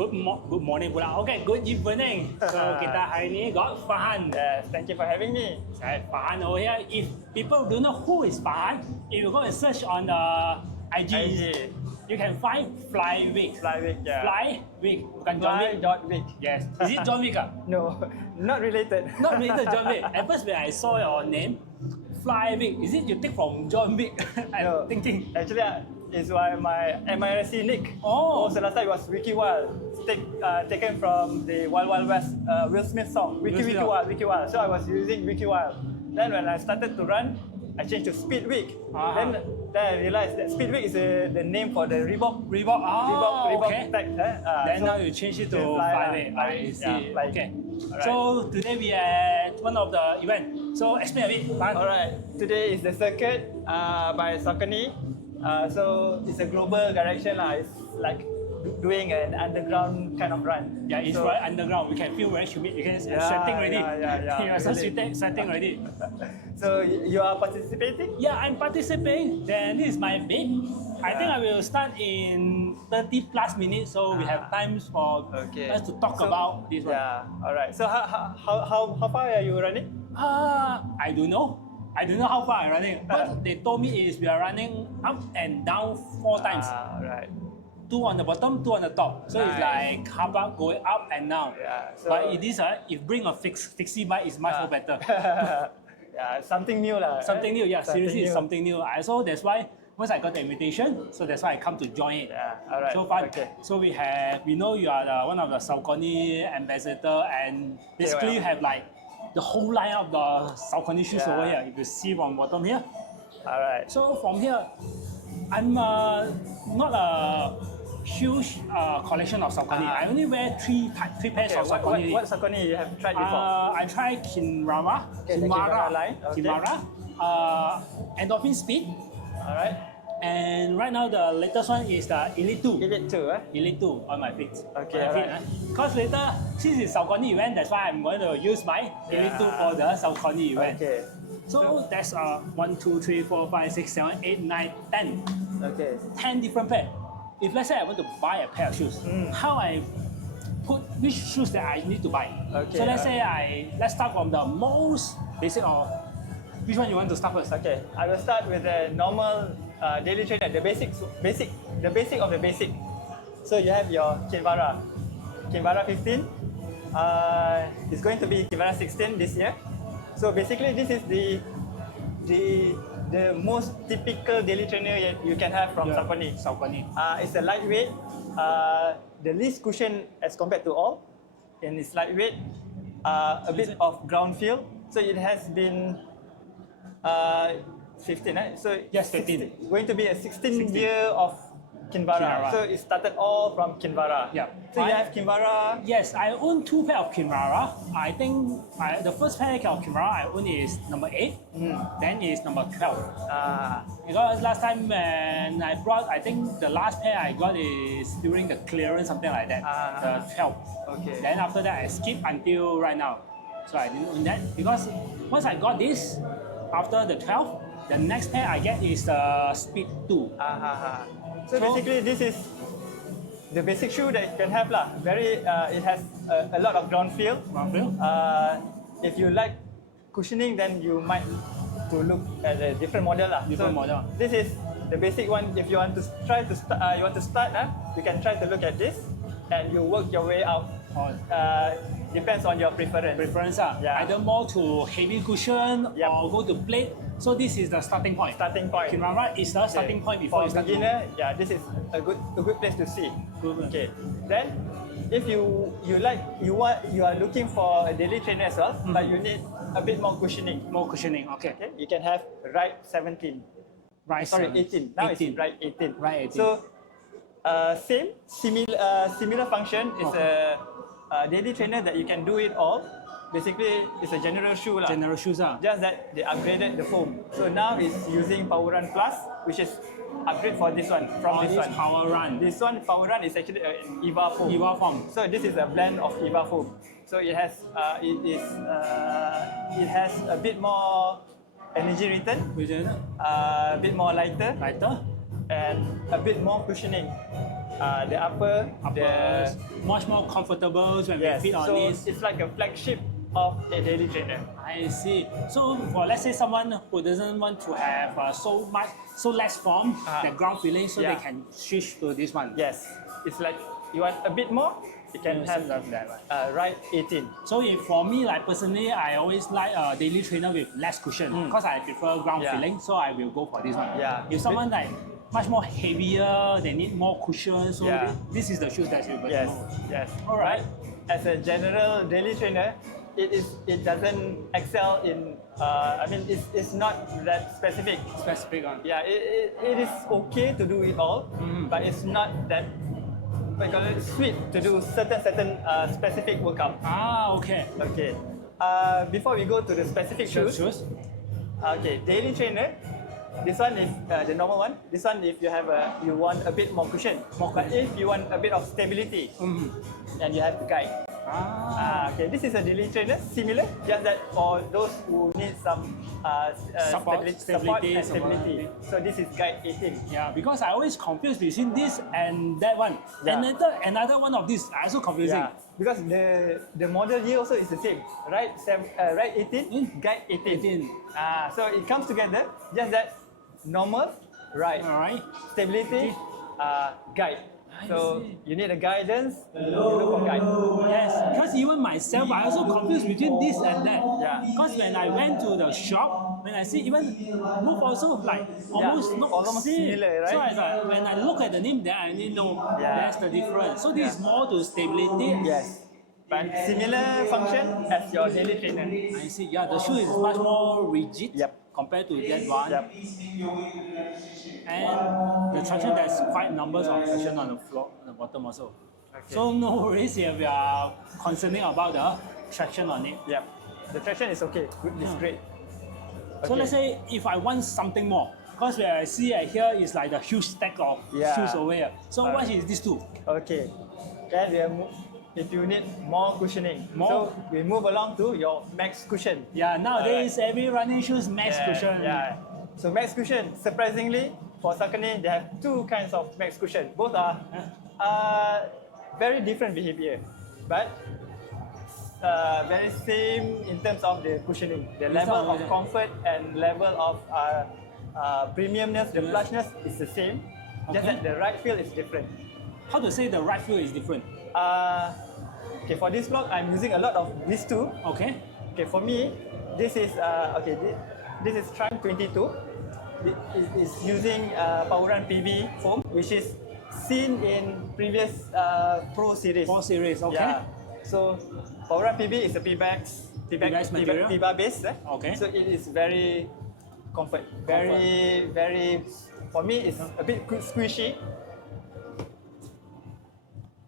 good morning pula. Okay, good evening. So kita hari ni got Farhan. Yes, thank you for having me. Farhan over here. If people don't know who is Farhan, if you go and search on the IG, you can find Fly.Wick. Fly.Wick, yeah. Fly.Wick, bukan John Wick. Fly.Wick. Yes. Is it John Wick? No, not related. Not related to John Wick. At first when I saw your name, Fly.Wick, is it you take from John Wick? I'm thinking. Actually, it's why my MIRC nick. Oh. So last time it was Wiki Wild. Taken from the Wild Wild West Will Smith song. Wiki Wild. So I was using Wiki Wild. Then when I started to run, I changed to Speed.Wick. Then I realized that Speed.Wick is the name for the Reebok. Reebok okay. tag. Then so now you change it to Fly.Wick. I see. Yeah, okay. Right. So today we are at one of the event. So explain a bit. Alright. Today is the circuit by Saucony. So it's a global direction lah. It's like doing an underground kind of run. Yeah, it's right underground. We can feel very humid. You can sweating already. Yeah. You are so sweating already. So you are participating? Yeah, I'm participating. Then this is my bid. I think I will start in 30 plus minutes, so we have times for us to talk about this one. Yeah, alright. So how far are you running? I don't know. I don't know how far I'm running, but they told me is we are running up and down 4 times. Right. 2 on the bottom, 2 on the top. So it's like half up going up and down. Yeah. So but it is if bring a fixie bike is much more better. Yeah, something new lah. Something new, yeah. Seriously, it's something new. So that's why once I got the invitation, so that's why I come to join it. Yeah, alright. So fun. Okay. So we know you are one of the Saucony ambassador, and basically you have like the whole line of the Saucony shoes over here. If you see from bottom here. Alright. So from here, I'm not a huge collection of Saucony. I only wear three pairs of Saucony. What Saucony you have tried before? I tried Kinvara, Kinvara line. Kinvara, Endorphin Speed. Alright. And right now the latest one is the Elite 2. Elite 2, Elite 2 on my feet. Okay, alright. Because later, since it's Saucony event, that's why I'm going to use my Elite 2 for the Saucony event. Okay. So that's 1, 2, 3, 4, 5, 6, 7, 8, 9, 10. Okay. 10 different pairs. If let's say I want to buy a pair of shoes, how I put which shoes that I need to buy. Okay, so let's say let's start from the most basic or which one you want to start first? Okay, I will start with the normal daily trainer, the basic of the basic. So you have your Kinvara 15. It's going to be Kinvara 16 this year. So basically, this is the most typical daily trainer you can have from Saucony. It's a lightweight, the least cushion as compared to all, and it's lightweight, a bit of ground feel. So it has been 15, right? So yes, 15. Going to be a 16th year of Kinvara. So it started all from Kinvara. Yeah. So you have Kinvara. Yes, I own 2 pairs of Kinvara. I think the first pair of Kinvara I own is number 8. Then is number 12. Because last time when I brought, I think the last pair I got is during the clearance, something like that. The 12. Okay. Then after that I skipped until right now. So I didn't own that because once I got this, after the 12, the next pair I get is the Speed 2. So basically, this is the basic shoe that you can have lah. It has a lot of ground feel. If you like cushioning, then you might to look at a different model lah. Model. This is the basic one. If you want to start, you can try to look at this, and you work your way out. Depends on your preference. Either more to heavy cushion or go to plate. So this is the starting point. Kinvara is the starting point before you start. For beginner, this is a good place to see. Okay. Then, if you are looking for a daily trainer as well, but you need a bit more cushioning. Okay. You can have Ride 17. Sorry, 18. Now 18. It's Ride 18. Ride 18. So, similar function is a daily trainer that you can do it all. Basically, it's a general shoe. General shoes. Just that they upgraded the foam. So now it's using Power Run Plus, which is upgrade for this one. Power Run. This one, Power Run, is actually an EVA foam. So this is a blend of EVA foam. So it has a bit more energy return, a bit more lighter, and a bit more cushioning. the upper, much more comfortable when we fit on so it. it's like a flagship of a daily trainer. I see. So for let's say someone who doesn't want to have so less form, the ground feeling, so they can switch to this one. Yes, it's like you want a bit more, you can have that Ride 18. So if for me, like personally, I always like a daily trainer with less cushion because I prefer ground feeling, so I will go for this one. Yeah. If someone like much more heavier, they need more cushion, so this is the shoes that you will Yes, know. yes. All right. As a general daily trainer, it doesn't excel in. I mean, it's not that specific. Specific one. Yeah, it is okay to do it all, but it's not that. Because it's sweet to do certain specific workout. Ah, okay. Okay. Before we go to the specific shoes. Okay, daily trainer. This one is the normal one. This one, if you want a bit more cushion. But if you want a bit of stability, then you have the guide. Okay, this is a daily trainer, similar, just that for those who need some support and stability. So this is guide 18. Yeah, because I always confuse between this and that one. Yeah. And another one of this are also confusing. Yeah, because the model year also is the same. Right 18, guide 18. So it comes together, just that normal, right, stability, guide. So you need a guidance, you look for guide. Yes, because even myself, I also confused between this and that. Yeah. Because when I went to the shop, when I see even move also like almost similar, right? So I thought, when I look at the name, then I need to know that's the difference. So this is more to stability. Yes. But similar function as your daily trainer. I see. Yeah, the shoe is much more rigid compared to that one. And the traction, there's quite numbers of traction on the floor, on the bottom also. Okay. So no worries if we are concerning about the traction on it. Yeah, the traction is okay. It's great. So let's say if I want something more, because where I see here is like the huge stack of shoes over here. So what is this two? Okay, then if you need more cushioning, so we move along to your max cushion. Yeah, nowadays every running shoes max cushion. Yeah. So max cushion, surprisingly, for Saucony, they have two kinds of max cushion. Both are very different behavior, but very same in terms of the cushioning. The level of comfort and level of premiumness, the plushness is the same. Just that the ride feel is different. How to say the ride feel is different? Okay, for this vlog, I'm using a lot of these two. Okay. Okay, for me, this is this is Triumph 22. It is using Power Run PB foam, which is seen in previous Pro series. Pro series, okay. Yeah. So Power Run PB is a P-bar base. Okay. So it is very comfort. Very. For me, it's a bit squishy.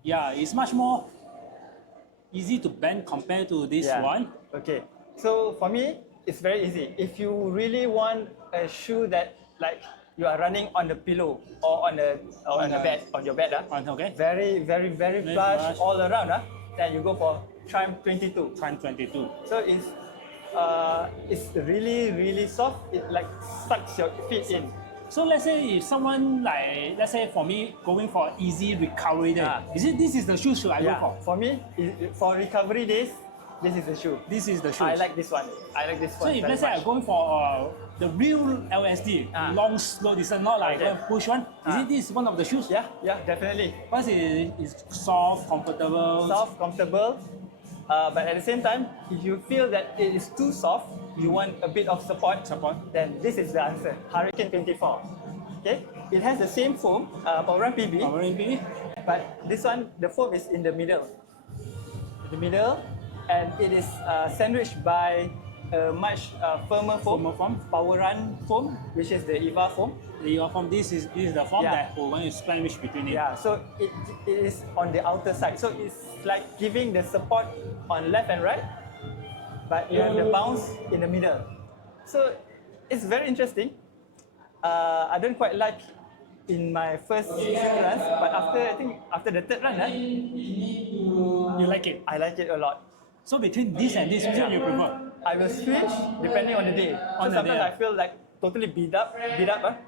Yeah, it's much more easy to bend compared to this one. Okay. So for me, it's very easy. If you really want a shoe that like you are running on the pillow or on the bed, on your bed, very plush all around, then you go for Triumph 22. Triumph 22. So it's really soft. It like sucks your feet in. So let's say if someone like, let's say for me, going for easy recovery day, this is the shoe should I go for? For me, for recovery days, this is the shoe. This is the shoe. I like this one. So if let's say I'm going for the real LSD, long, slow distance, not like a push one, is this one of the shoes? Yeah, definitely. Because it's soft, comfortable. Soft, comfortable. But at the same time, if you feel that it is too soft, you want a bit of support, then this is the answer. Hurricane 24. Okay, it has the same foam, Power Run PB. But this one, the foam is in the middle. And it is sandwiched by a much firmer foam, Power Run foam, which is the EVA foam. The EVA foam, this is the foam that we're going to sandwich between it. Yeah, so it is on the outer side. So it's like giving the support on left and right, but you have the bounce in the middle. So it's very interesting. I don't quite like in my first few runs, but after the third run, you like it? I like it a lot. So between this and this, which one you prefer? I will switch depending on the day. So sometimes I feel like totally beat up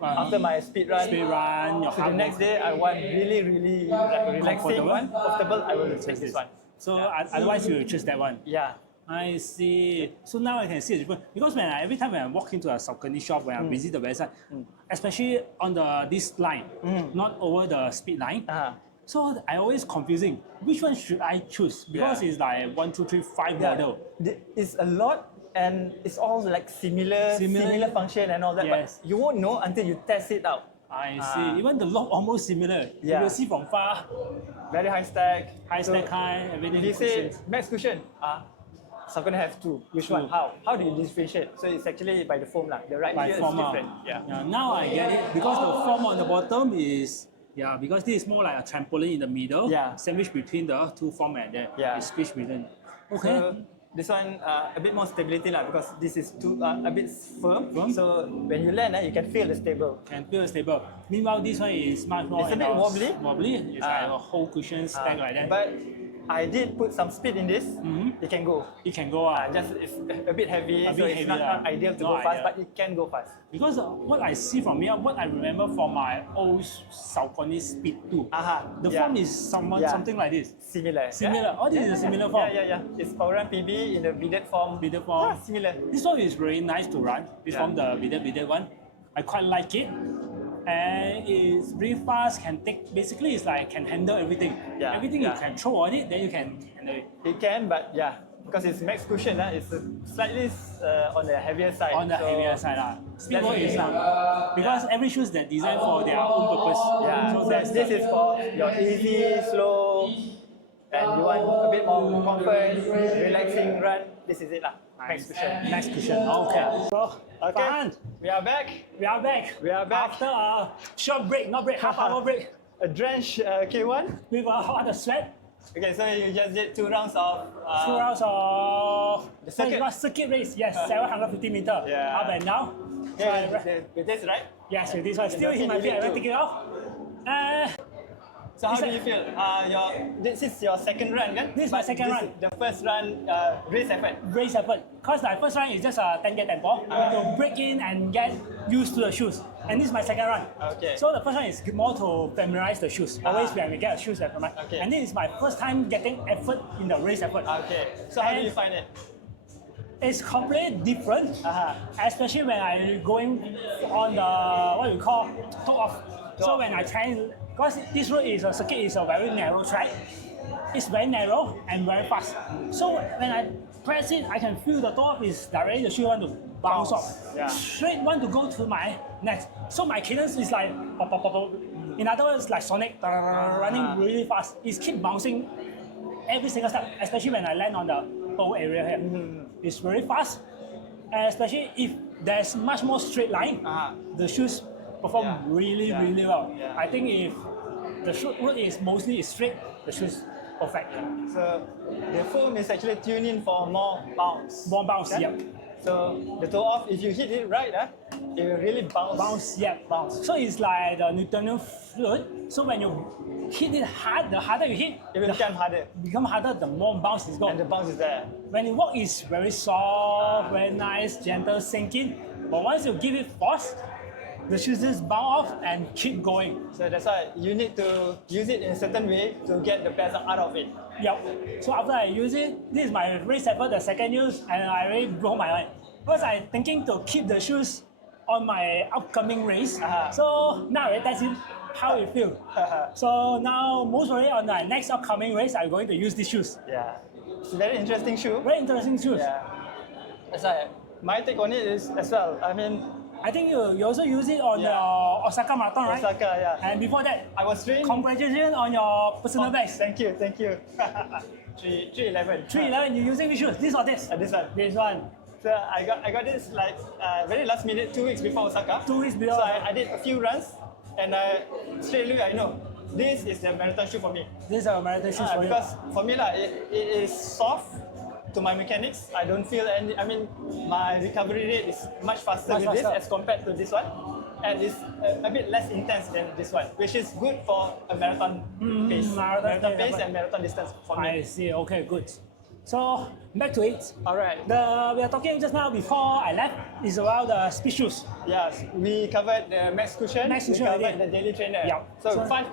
after my speed run. Speed run, your So the hard next work. day, I want really like, relaxing one, comfortable. I will take this one. So otherwise you will choose that one. Yeah. I see. So now I can see the difference because every time when I walk into a Saucony shop, when I visit the website, especially on this line, not over the speed line. So I always confusing. Which one should I choose? Because it's like 1, 2, 3, 5 model. It's a lot and it's all like similar function and all that. Yes. But you won't know until you test it out. I see. Even the lock almost similar. Yeah. You will see from far. Very high stack. Everything. He said max cushion. Saucony have two. Which one? How do you differentiate? So it's actually by the foam lah. The right here is different. Now I get it because the foam on the bottom is because this is more like a trampoline in the middle. Sandwich between the two foam and then it's squished between. Okay. So this one a bit more stability lah because this is a bit firm. So when you land, you can feel the stable. Meanwhile, this one is much more. It's a bit wobbly. It's like a whole cushion stack like that. But I did put some speed in this. It can go. It can go. Just it's a bit heavy, so it's not ideal to go fast, but it can go fast. Because what I see from here, what I remember from my old Saucony Speed 2, the form is something like this. Similar. Oh, this is a similar form. It's Power Run PB in a beaded form. Similar. This one is very nice to run. This form, the beaded one. I quite like it. And it's very fast, basically it's like can handle everything. Everything you can throw on it, then you can handle it. It can, but because it's max cushion, it's slightly on the heavier side. Heavier side. Speedboat is because every shoe is designed for their own purpose. So this is for your easy, slow, and you want a bit more comfort, relaxing run. This is it lah. Max cushion. Okay. So, Farhan, we are back. After a short break, not break, half-hour break. A drenched K1 with a hot sweat. Okay, so you just did 2 rounds of the circuit race. Yes, 750 meter up and down. With this, right? Yes, with this one. Still in my feet. I will take it off. So how do you feel? This is your second run, kan? This is my second run. The first run, race effort. Because my first run is just a 10K tempo. To break in and get used to the shoes. And this is my second run. Okay. So the first one is more to familiarize the shoes. Always when we get a shoes, and this is my first time getting effort in the race effort. Okay. So how do you find it? It's completely different, especially when I going on the what we call toe off. So when I try, because this road is a circuit, is a very narrow track. It's very narrow and very fast. So when I press it, I can feel the toe off is directly the shoe want to bounce off. Straight want to go to my neck. So my cadence is like pop, pop, pop, pop. In other words, like Sonic running really fast. It keep bouncing every single step, especially when I land on the toe area here. It's very fast, and especially if there's much more straight line, the shoes perform really well. I think if the shoe route is mostly straight, the shoes perfect. So the foam is actually tuned in for more bounce. More bounce, So the toe off, if you hit it right, it will really bounce. Bounce. So it's like the Newtonian fluid. So when you hit it hard, the harder you hit, it will become harder. The more bounce is going. And the bounce is there. When you walk, it's very soft, very nice, gentle, sinking. But once you give it force, the shoes just bounce off and keep going. So that's why you need to use it in a certain way to get the best out of it. So after I use it, this is my race effort, the second use, and I really blow my mind. Because I'm thinking to keep the shoes on my upcoming race. So now I test it how it feels. So now most probably on the next upcoming race, I'm going to use these shoes. It's a very interesting shoe. Very interesting shoes. That's why my take on it is as well. I think you also use it on your Osaka marathon, right? Osaka, And before that, I was training. Congratulations on your personal best. Thank you. 311. 311. You're using which shoes? This or this? This one. So I got this like very last minute, 2 weeks before Osaka. 2 weeks before. So I did a few runs, and straight away I know this is the marathon shoe for me. This is a marathon shoe for you. Because for me it is soft to my mechanics. I don't feel any. My recovery rate is much faster with this as compared to this one, and it's a bit less intense than this one, which is good for a marathon pace. Marathon pace and marathon distance for me. I see. Okay, good. So back to it. All right. We are talking just now before I left is about the speed shoes. Yes, we covered the max cushion. Max we cushion covered already. the daily trainer. Yeah. So, So- five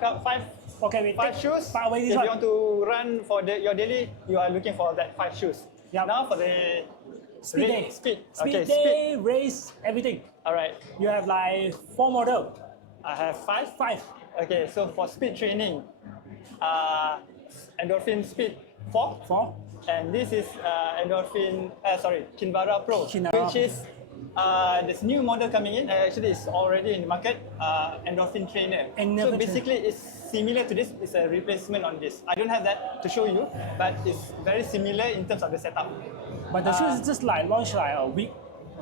Okay, we five take shoes. part away If this you one. want to run for your daily, you are looking for that 5 shoes. Yeah. Now for the Speed day. Speed. Speed Okay, day, race, everything. All right. You have like 4 model. I have 5. 5. Okay, so for speed training, Endorphin Speed 4. 4. And this is Kinvara Pro, Kinvara. which is this new model coming in. Actually, it's already in the market. Endorphin Trainer. Endorphin So basically, it's similar to this. It's a replacement on this. I don't have that to show you, but it's very similar in terms of the setup. But the shoes is just like launched like a week.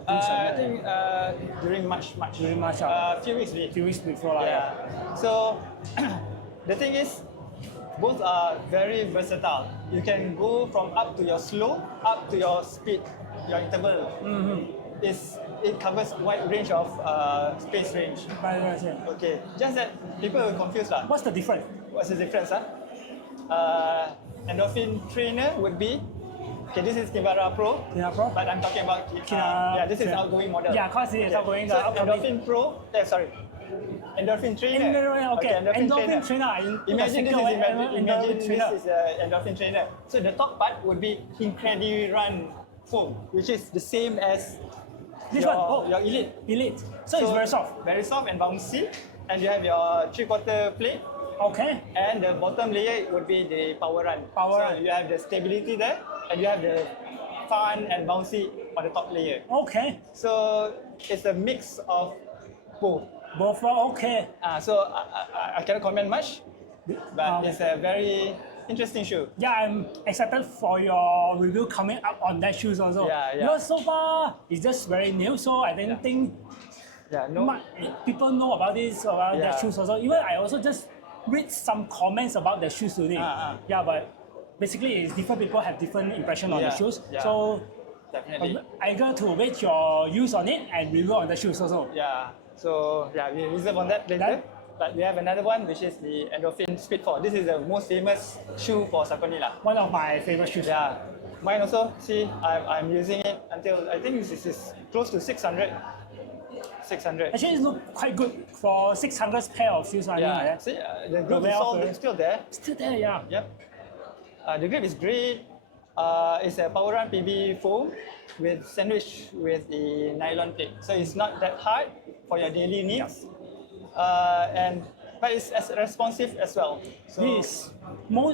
I think during March. During March, few weeks. few weeks before. Like, Yeah. So the thing is, both are very versatile. You can go from up to your slow, up to your speed, your interval. It covers a wide range of space range. By the way, yeah. Okay, just that people are confused lah. What's the difference? What's the difference? Endorphin Trainer would be, okay, this is Kinvara Pro, Kinvara Pro? but I'm talking about Kinvara- this is yeah. outgoing model. Yeah, cause it is outgoing, the So upcoming. Endorphin Pro, Endorphin Trainer. Okay, Endorphin Trainer. Imagine this is Endorphin Trainer. Endorphin Trainer. So the top part would be Incredi-Run foam, which is the same as This your, one, oh. your Elite. Elite. So it's very soft. Very soft and bouncy. And you have your 3/4 plate. Okay. And the bottom layer would be the Power Run. Power so Run. you have the stability there, and you have the fun and bouncy on the top layer. Okay. So it's a mix of both. Both are okay. So I cannot comment much, but Okay. it's a very interesting shoe. Yeah, I'm excited for your review coming up on that shoes also. Yeah, yeah. Because so far it's just very new, so I didn't think Yeah, no. people know about this about Yeah. that shoes also. Even I also just read some comments about the shoes today. Yeah, but basically it's different people have different impression on the Yeah, shoes. yeah. So Definitely. I'm going to wait your use on it and review on the shoes also. Yeah. So yeah, we reserve on that later. Done. But we have another one, which is the Endorphin Speed 4. This is the most famous shoe for Saucony lah. One of my favorite shoes. Yeah, mine also. See, I'm using it until I think this is close to 600. 600. Actually, it looks quite good for 600 pair of shoes. Like Yeah. that. See, the grip is wear all off the- still there. Still there, yeah. Yep. The grip is great. It's a Power Run PB foam with sandwich with the nylon plate, so it's not that hard for your daily needs. But it's as responsive as well. So This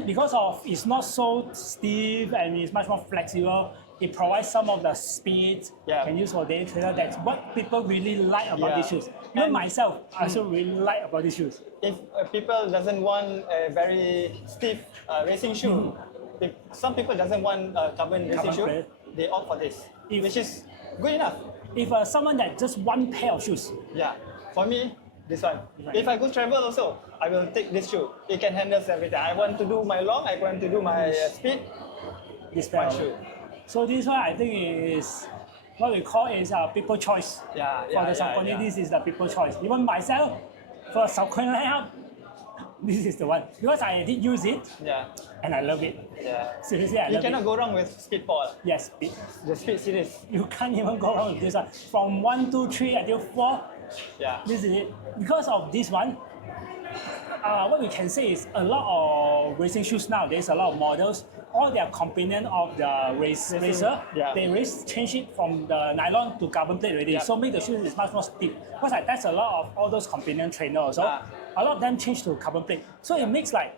because of it's not so stiff and it's much more flexible. It provides some of the speed Yeah. can use for daily trainer. That's what people really like about Yeah. these shoes. Even And- myself, I also really like about these shoes. if people doesn't want a very stiff racing shoe, if some people doesn't want a carbon racing Carbon shoe, plate. they opt for this, If- which is good enough. If someone that just one pair of shoes, Yeah, for me, this one. If I go travel also, I will take this shoe. It can handle everything. I want to do my long, I want to do my speed, this pair. one shoe. So this one I think is what we call is people choice. Yeah, For yeah, the yeah, Saucony, yeah. this is the people choice. Even myself, for Saucony lineup, this is the one because I did use it Yeah, and I love it. yeah. Seriously, I You love cannot it. go wrong with Speed 4. Yes, The Speed series. you can't even go wrong with this one. From 1, 2, 3 until 4, Yeah. this is it. Because of this one, what we can say is a lot of racing shoes nowadays, a lot of models, all their component of the racer, yeah. they change it from the nylon to carbon plate already. Yeah. So make the shoes is much more stiff. Because I test a lot of all those component trainer also, Ah. a lot of them change to carbon plate. So it makes like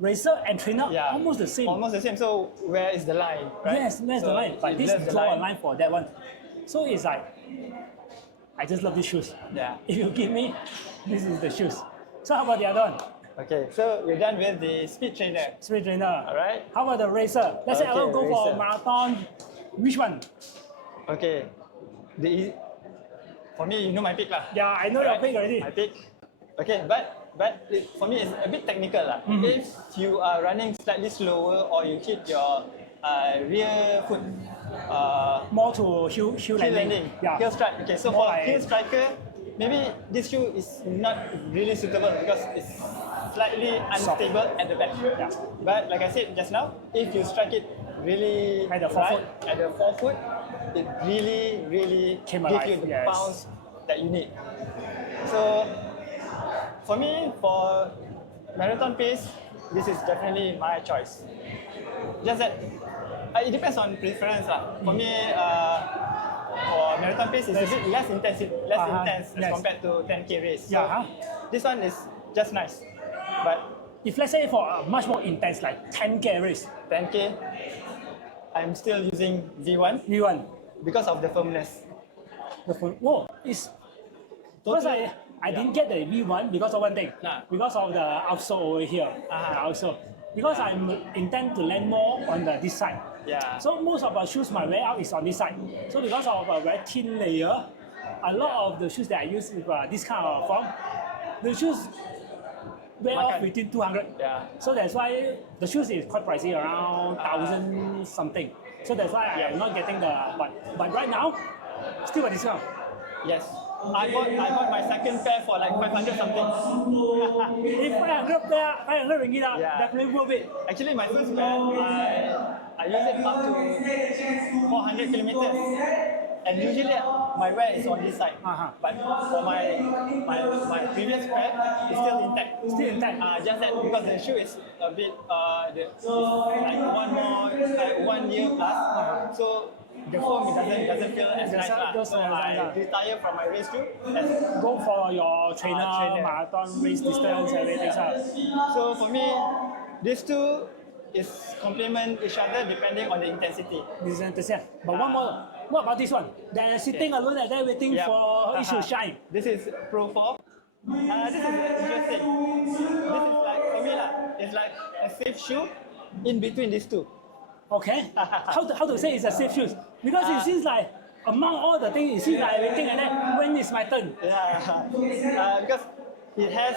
racer and trainer Yeah. almost the same. Almost the same. So where is the line, right? Yes, that's the So line. But it this blurs the draw a line for that one. So it's like, I just love these shoes. Yeah. If you give me, this is the shoes. So how about the other one? Okay, so we're done with the Speed Trainer. Speed trainer. Alright. How about the racer? Let's say I Okay, want to go for racer. a marathon. Which one? Okay, for me, you know my pick lah. Yeah, I know your Right? pick already. My pick. Okay, but for me it's a bit technical lah. If you are running slightly slower or you hit your rear foot More to heel heel landing. landing, Yeah. heel strike. Okay, so More for like- heel striker, maybe this shoe is not really suitable because it's slightly unstable at the back. Yeah. But like I said just now, if you strike it really At the forefoot. at the forefoot, it really Came gives alive, you the yes. bounce that you need. So for me, for marathon pace, this is definitely my choice. Just that it depends on preference lah. For me, for marathon pace, it's a bit less intense as yes. compared to 10K race. So Yeah. this one is just nice. But If let's say for a much more intense, like 10K race, 10K, I'm still using V1 V1, because of the firmness. the phone, whoa, it's because I didn't get the V1 because of one thing, Nah. because of the outsole over here, the outsole. Because I'm intend to land more on this side. Yeah. So most of the shoes my wear out is on this side. So because of a very thin layer, a lot of the shoes that I use with this kind of form, the shoes wear off within 200. Yeah. So that's why the shoes is quite pricey, around 1,000 something. So that's why I'm not getting the but right now, still a discount. Yes. I got my second pair for like 500 something. If 500 ringgit, Yeah. definitely worth it. Actually, my first pair, I use it up to 400 kilometers. And usually my wear is on this side. But for my previous pair, it's still intact. Still intact. Just that because the shoe is a bit, it's like 1 year plus. So the foam doesn't feel as nice. So I retire from my race shoe. Go for your trainer, marathon, race distance, everything. So for me, these two is complement each other depending on the intensity. But one more, what about this one? They're sitting alone and they're waiting for it to shine. This is Pro 4. This is interesting. This is like, for me, it's like a safe shoe in between these two. Okay. How to say it's a safe shoes? Because it seems like among all the things, it seems like waiting and then when is my turn? Yeah. Because it has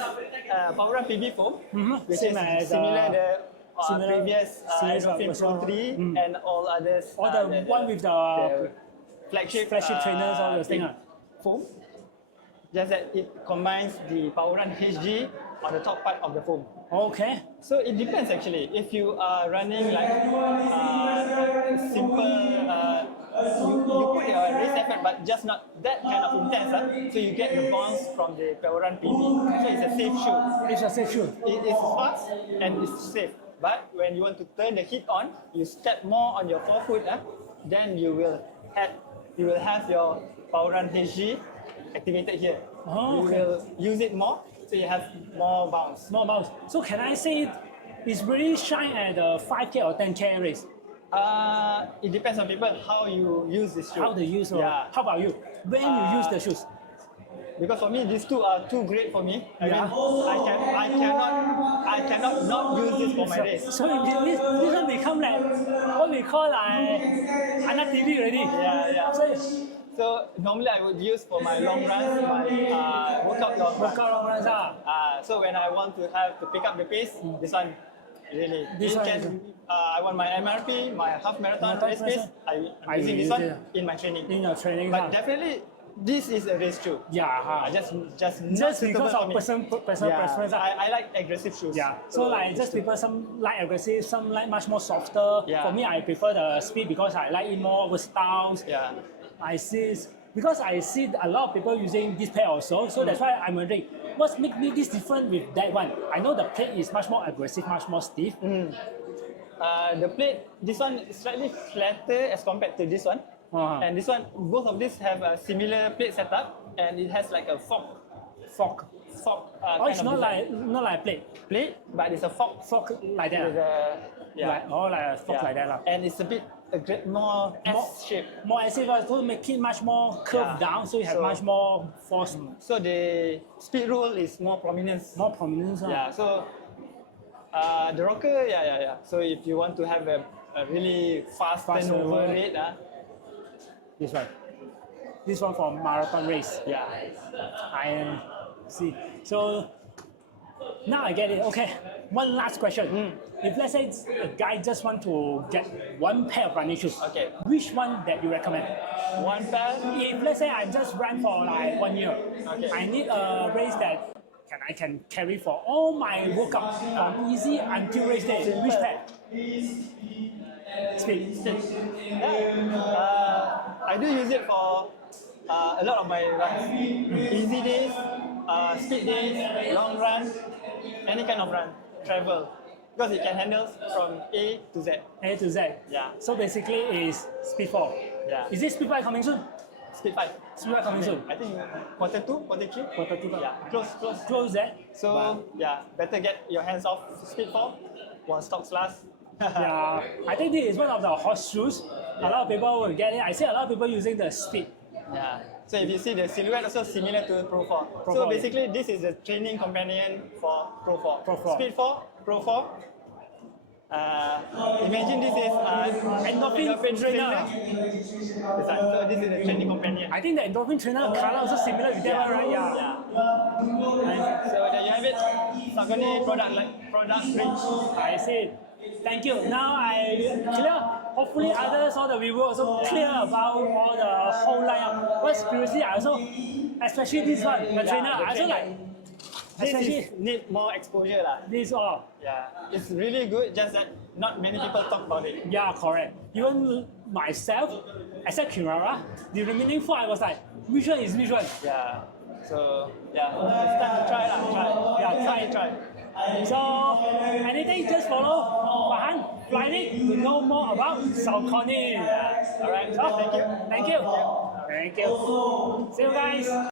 Power Run PB foam, which Same is as, similar the similar previous series of Endorphin Pro 3 and all others. Or the one with the flagship trainers, all those things. Foam. Just that it combines the Power Run HG on the top part of the foam. Okay. So it depends actually. If you are running like simple, you put your race effort, but just not that kind of intense. So you get the bounce from the Power Run PB. So it's a safe shoe. It's a safe shoe. It is fast and it's safe. But when you want to turn the heat on, you step more on your forefoot. Then you will have your Power Run HG activated here. Oh, okay. You will use it more. So you have more bounce. More bounce. So can I say it's really shine at the 5K or 10K race? It depends on people how you use this shoe. How they use? Yeah. How about you? When you use the shoes? Because for me, these two are too great for me. I mean, I cannot not use this for my race. So this one become like what we call like Anak TV already. Yeah. So normally I would use for my long runs, my workout long runs. So when I want to pick up the pace, this one really. I want my MRP, my half marathon race pace. I'm using this one in my training. In your training. But definitely, this is a race shoe. Yeah. Just because of personal preference. I like aggressive shoes. Yeah. So like just people, some like aggressive, some like much more softer. Yeah. For me, I prefer the speed because I like it more versatile. Yeah. I see a lot of people using this pair also. So that's why I'm wondering, what's make me this different with that one? I know the plate is much more aggressive, much more stiff. The plate, this one is slightly flatter as compared to this one. And this one, both of these have a similar plate setup, and it has like a fork. It's not like plate, but it's a fork like that. Like a fork like that. And it's a bit more S shape. More S shape, to make it much more curved down, so you have much more force. So the speed roll is more prominent. Yeah. So the rocker, So if you want to have a really fast turnover rate, this one for marathon race. Yeah. I see. So now I get it. Okay. One last question. If let's say a guy just want to get one pair of running shoes, which one that you recommend? One pair? If let's say I just ran for like 1 year, I need a race that can I can carry for all my workouts from easy until race day. Which pair? Speed. I do use it for a lot of my runs. Easy days, speed days, long run, any kind of run, travel. Because it can handle from A to Z. A to Z. Yeah. So basically is Speed 4. Yeah. Is it Speed 5 coming soon? Speed 5. Speed 5 coming soon? I think quarter 2, quarter 3. Quarter 2. Yeah, close. Close that. So yeah, better get your hands off Speed 4 while stocks last. Yeah, I think this is one of the hot shoes. A lot of people will get it. I see a lot of people using the Speed. Yeah. So if you see the silhouette also similar to Pro 4. Pro So 4, basically this is the training companion for Pro 4. Pro 4. Speed 4, Pro 4. Imagine this is Endorphin Trainer. So this is the training companion. I think the Endorphin Trainer color also similar with that one, right? Yeah. So there you have it. Saucony product range. I see. Thank you. Now I clear. Hopefully others or the viewer also clear about all the whole lineup. Because previously I also, especially this one, the trainer, I also like. This need more exposure lah. This all. Yeah, it's really good. Just that not many people talk about it. Yeah, correct. Even myself, except Kinvara, the remaining 4 I was like, which one is which one? Yeah. So yeah, it's time to try lah. Try. Yeah, try. So anything, just follow Farhan Aka to know more about Saucony. Yeah. All right. So, Thank you. Thank you. See you guys.